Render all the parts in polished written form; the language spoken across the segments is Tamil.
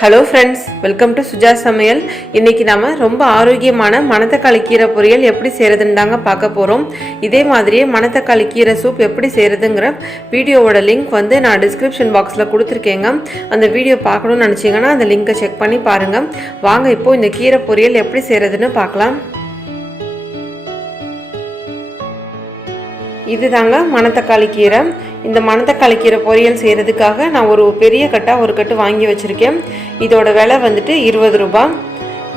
Hello friends, welcome to Suja Samayal. இன்னைக்கு நாம ரொம்ப ஆரோக்கியமான மணத்தக்காளி கீரை பொரியல் எப்படி செய்யறதுன்னு பார்க்க போறோம். இதே மாதிரியே மணத்தக்காளி கீரை சூப் எப்படி செய்யறதுங்கற வீடியோவோட லிங்க் வந்து நான் டிஸ்கிரிப்ஷன் பாக்ஸ்ல கொடுத்திருக்கேங்க. அந்த வீடியோ பார்க்கணும்னு நினைச்சீங்கன்னா அந்த லிங்கை செக் பண்ணி பாருங்க. வாங்க இப்போ இந்த கீரை பொரியல் எப்படி செய்யறதுன்னு பார்க்கலாம். இதுதாங்க மணத்தக்காளி கீரை. இந்த மணத்தக்காளி கீரை பொரியல் செய்கிறதுக்காக நான் ஒரு பெரிய ஒரு கட்டு வாங்கி வச்சுருக்கேன். இதோட விலை வந்துட்டு 20 ரூபாய்.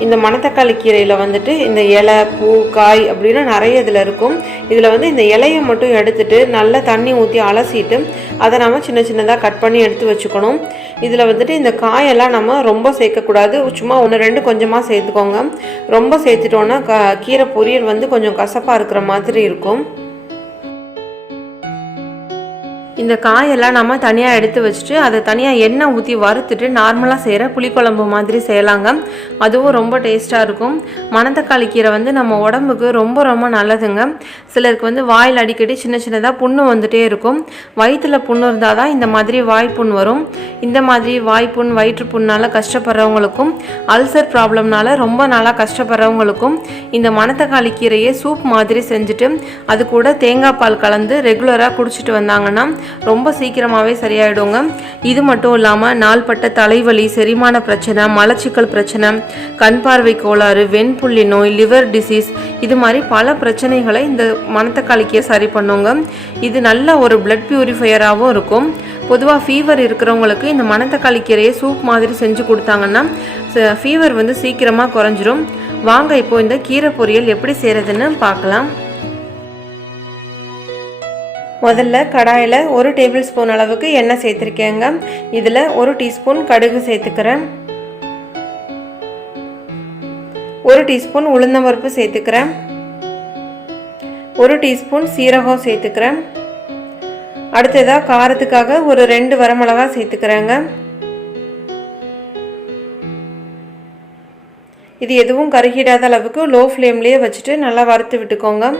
இந்த மணத்தக்காளி கீரையில் வந்துட்டு இந்த இலை பூ காய் அப்படின்னு நிறைய இதில் இருக்கும். இதில் வந்து இந்த இலையை மட்டும் எடுத்துட்டு நல்லா தண்ணி ஊற்றி அலசிட்டு அதை நம்ம சின்ன சின்னதாக கட் பண்ணி எடுத்து வச்சுக்கணும். இதில் வந்துட்டு இந்த காயெல்லாம் நம்ம ரொம்ப சேர்க்கக்கூடாது. சும்மா 1-2 கொஞ்சமாக சேர்த்துக்கோங்க. ரொம்ப சேர்த்துட்டோன்னா கீரை பொரியல் வந்து கொஞ்சம் கசப்பாக இருக்கிற மாதிரி இருக்கும். இந்த காயெல்லாம் நம்ம தனியாக எடுத்து வச்சுட்டு அதை தனியாக எண்ணெய் ஊற்றி வறுத்துட்டு நார்மலாக செய்கிற புளிக்குழம்பு மாதிரி செய்யலாங்க. அதுவும் ரொம்ப டேஸ்ட்டாக இருக்கும். மணத்தக்காளி கீரை வந்து நம்ம உடம்புக்கு ரொம்ப ரொம்ப நல்லதுங்க. சிலருக்கு வந்து வாயில் அடிக்கடி சின்ன சின்னதாக புண்ணு வந்துகிட்டே இருக்கும். வயிற்றில் புண்ணு இருந்தால் தான் இந்த மாதிரி வாய்ப்புண் வரும். இந்த மாதிரி வாய்ப்புண் வயிற்றுப்புண்ணால் கஷ்டப்படுறவங்களுக்கும் அல்சர் ப்ராப்ளம்னால ரொம்ப நாளாக கஷ்டப்படுறவங்களுக்கும் இந்த மணத்தக்காளி கீரையை சூப் மாதிரி செஞ்சுட்டு அது கூட தேங்காய் பால் கலந்து ரெகுலராக குடிச்சிட்டு வந்தாங்கன்னா ரொம்ப சீக்கிரமாகவே சரியாயிடுங்க. இது மட்டும் இல்லாமல் நாள்பட்ட தலைவலி, செரிமான பிரச்சனை, மலச்சிக்கல் பிரச்சனை, கண் பார்வை கோளாறு, வெண்புள்ளி நோய், லிவர் டிசீஸ், இது மாதிரி பல பிரச்சனைகளை இந்த மணத்தக்காளிக்கீரை சரி பண்ணுங்க. இது நல்ல ஒரு பிளட் பியூரிஃபையராகவும் இருக்கும். பொதுவாக ஃபீவர் இருக்கிறவங்களுக்கு இந்த மணத்தக்காளி கீரையை சூப் மாதிரி செஞ்சு கொடுத்தாங்கன்னா ஃபீவர் வந்து சீக்கிரமாக குறைஞ்சிரும். வாங்க இப்போ இந்த கீரை பொரியல் எப்படி செய்கிறதுன்னு பார்க்கலாம். முதல்ல கடாயில் 1 டேபிள் ஸ்பூன் அளவுக்கு எண்ணெய் சேர்த்துருக்கேங்க. இதில் 1 டீஸ்பூன் கடுகு சேர்த்துக்கிறேன். 1 டீஸ்பூன் உளுந்தம்பருப்பு சேர்த்துக்கிறேன். 1 டீஸ்பூன் சீரகம் சேர்த்துக்கிறேன். அடுத்ததாக காரத்துக்காக ஒரு 2 வரமிளகாய் சேர்த்துக்கிறேங்க. இது எதுவும் கருகிடாத அளவுக்கு லோ ஃப்ளேம்லேயே வச்சுட்டு நல்லா வறுத்து விட்டுக்கோங்க.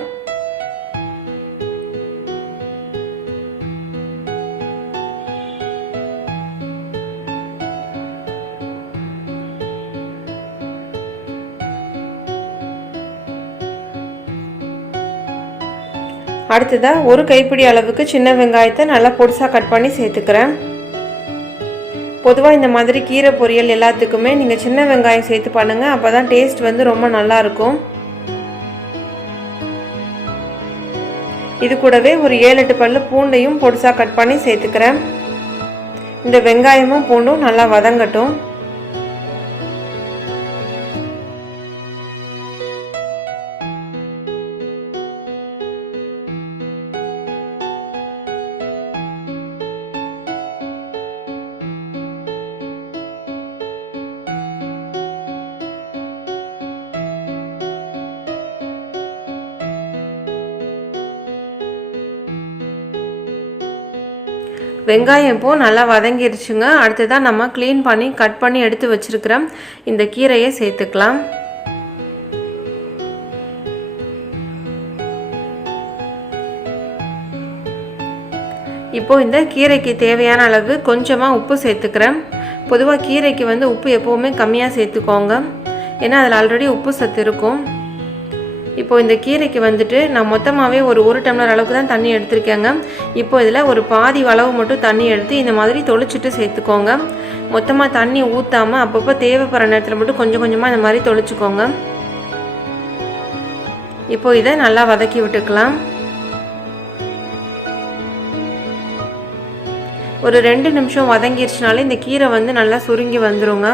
அடுத்ததாக 1 கைப்பிடி அளவுக்கு சின்ன வெங்காயத்தை நல்லா பொடிசாக கட் பண்ணி சேர்த்துக்கிறேன். பொதுவாக இந்த மாதிரி கீரை பொரியல் எல்லாத்துக்குமே நீங்கள் சின்ன வெங்காயம் சேர்த்து பண்ணுங்கள். அப்போ தான் டேஸ்ட் வந்து ரொம்ப நல்லாயிருக்கும். இது கூடவே ஒரு 7-8 பல்லு பூண்டையும் பொடிசாக கட் பண்ணி சேர்த்துக்கிறேன். இந்த வெங்காயமும் பூண்டும் நல்லா வதங்கட்டும். வெங்காயம் இப்போ நல்லா வதங்கிருச்சுங்க. அடுத்ததான் நம்ம க்ளீன் பண்ணி கட் பண்ணி எடுத்து வச்சிருக்கிறோம் இந்த கீரையை சேர்த்துக்கலாம். இப்போ இந்த கீரைக்கு தேவையான அளவு கொஞ்சமாக உப்பு சேர்த்துக்கிறேன். பொதுவாக கீரைக்கு வந்து உப்பு எப்போவுமே கம்மியாக சேர்த்துக்கோங்க. ஏன்னா அதில் ஆல்ரெடி உப்பு சத்து இருக்கும். இப்போ இந்த கீரைக்கு வந்துட்டு நான் மொத்தமாகவே ஒரு 1 டம்ளர் அளவுக்கு தான் தண்ணி எடுத்திருக்கேங்க. இப்போ இதில் ஒரு பாதி அளவு மட்டும் தண்ணி எடுத்து இந்த மாதிரி தொளிச்சிட்டு சேர்த்துக்கோங்க. மொத்தமாக தண்ணி ஊற்றாமல் அப்பப்போ தேவைப்படுற நேரத்தில் மட்டும் கொஞ்சம் கொஞ்சமாக இந்த மாதிரி தொளிச்சுக்கோங்க. இப்போ இதை நல்லா வதக்கி விட்டுக்கலாம். ஒரு 2 நிமிஷம் வதங்கிருச்சுனாலே இந்த கீரை வந்து நல்லா சுருங்கி வந்துருங்க.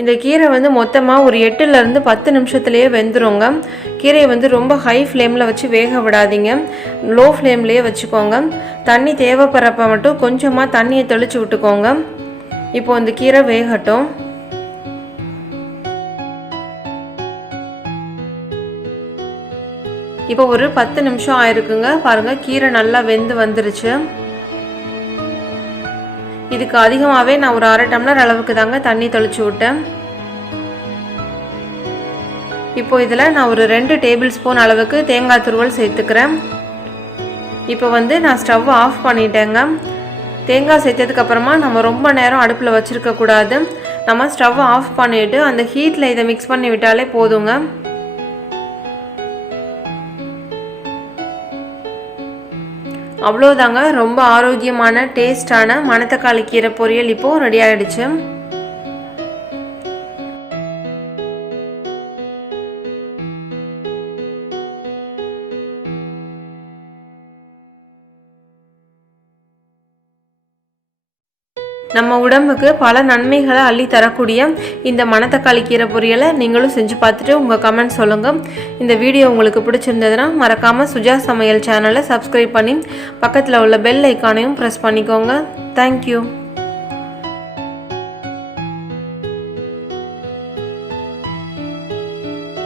இந்த கீரை வந்து மொத்தமாக ஒரு 8லேருந்து 10 நிமிஷத்துலேயே வெந்துருங்க. கீரையை வந்து ரொம்ப ஹை ஃப்ளேமில் வச்சு வேக விடாதீங்க. லோ ஃப்ளேம்லேயே வச்சுக்கோங்க. தண்ணி தேவைப்படுறப்ப மட்டும் கொஞ்சமாக தண்ணியை தெளித்து விட்டுக்கோங்க. இப்போ இந்த கீரை வேகட்டும். இப்போ ஒரு 10 நிமிஷம் ஆயிருக்குங்க. பாருங்கள் கீரை நல்லா வெந்து வந்துருச்சு. இதுக்கு அதிகமாகவே நான் ஒரு 1/2 டம்ளர் அளவுக்கு தாங்க தண்ணி தெளித்து விட்டேன். இப்போ இதில் நான் ஒரு 2 டேபிள் ஸ்பூன் அளவுக்கு தேங்காய் துருவல் சேர்த்துக்கிறேன். இப்போ நான் ஸ்டவ் ஆஃப் பண்ணிட்டேங்க. தேங்காய் சேர்த்ததுக்கப்புறமா நம்ம ரொம்ப நேரம் அடுப்பில் வச்சுருக்கக்கூடாது. நம்ம ஸ்டவ் ஆஃப் பண்ணிவிட்டு அந்த ஹீட்டில் இதை மிக்ஸ் பண்ணி விட்டாலே போதுங்க. அவ்வளோதாங்க, ரொம்ப ஆரோக்கியமான டேஸ்டான மணத்தக்காளி கீரை பொரியல் இப்போது ரெடி ஆகிடுச்சு. நம்ம உடம்புக்கு பல நன்மைகளை அள்ளி தரக்கூடிய இந்த மணத்தக்காளி கீரை பொரியலை நீங்களும் செஞ்சு பார்த்துட்டு உங்கள் கமெண்ட் சொல்லுங்கள். இந்த வீடியோ உங்களுக்கு பிடிச்சிருந்ததுன்னா மறக்காமல் சுஜா சமையல் சேனலை சப்ஸ்கிரைப் பண்ணி பக்கத்தில் உள்ள பெல் ஐக்கானையும் ப்ரெஸ் பண்ணிக்கோங்க. தேங்க்யூ.